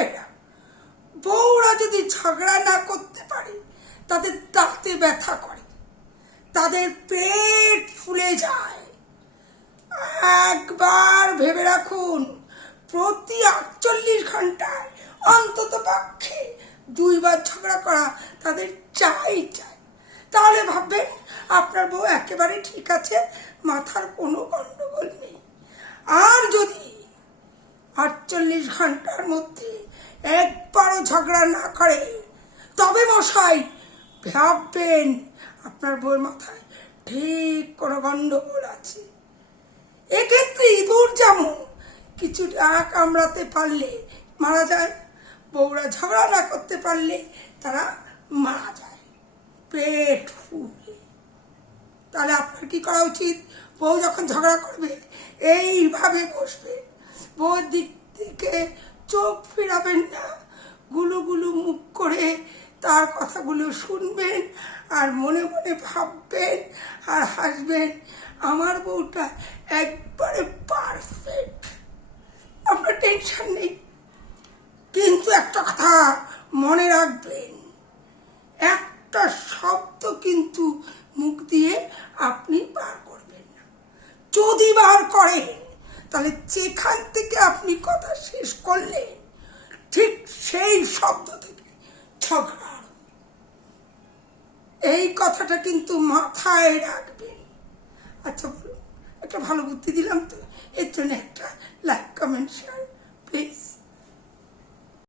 ভাইরা বউরা যদি ঝগড়া না করতে পারে, তাদের দাঁতে ব্যথা করে, তাদের পেট ফুলে যায়। একবার ভেবে রাখুন, প্রতি আটচল্লিশ ঘন্টায় অন্তত পক্ষে দুইবার ঝগড়া করা তাদের চাই চাই। তাহলে ভাববেন, আপনার বউ একেবারে ঠিক আছে, মাথার কোনো গণ্ডগোল নেই। আর যদি আটচল্লিশ ঘণ্টার মধ্যে একবারও ঝগড়া না করে। তবে মশাই, ভাববেন, আপনার বউয়ের মাথায় ঠিক কোনো গন্ডগোল আছে। এক্ষেত্রে ইঁদুর যেমন কিছু কিছুটা কামড়াতে পারলে মারা যায়, বউরা ঝগড়া না করতে পারলে তারা মারা যায়। পেট ফুলে। তাহলে আপনার কি করা উচিত? বউ যখন ঝগড়া করবে, এইভাবে বসবে। বউয়ের দিক থেকে চোখ ফেরাবেন না। গুলু গুলু মুখ করে তার কথাগুলো শুনবেন আর মনে মনে ভাববেন আর হাসবেন, আমার বউটা একবারে পারফেক্ট আপনার টেনশন নেই। কিন্তু একটা কথা মনে রাখবেন একটা শব্দ কিন্তু মুখ দিয়ে আপনি বার করবেন না যদি বার করেন তাহলে যেখান থেকে আপনি কথা শেষ করলেন, ঠিক সেই শব্দ থেকে ঝগড়া। এই কথাটা কিন্তু মাথায় রাখবেন। আচ্ছা একটা ভালো বুদ্ধি দিলাম তো, এর জন্য একটা লাইক কমেন্ট শেয়ার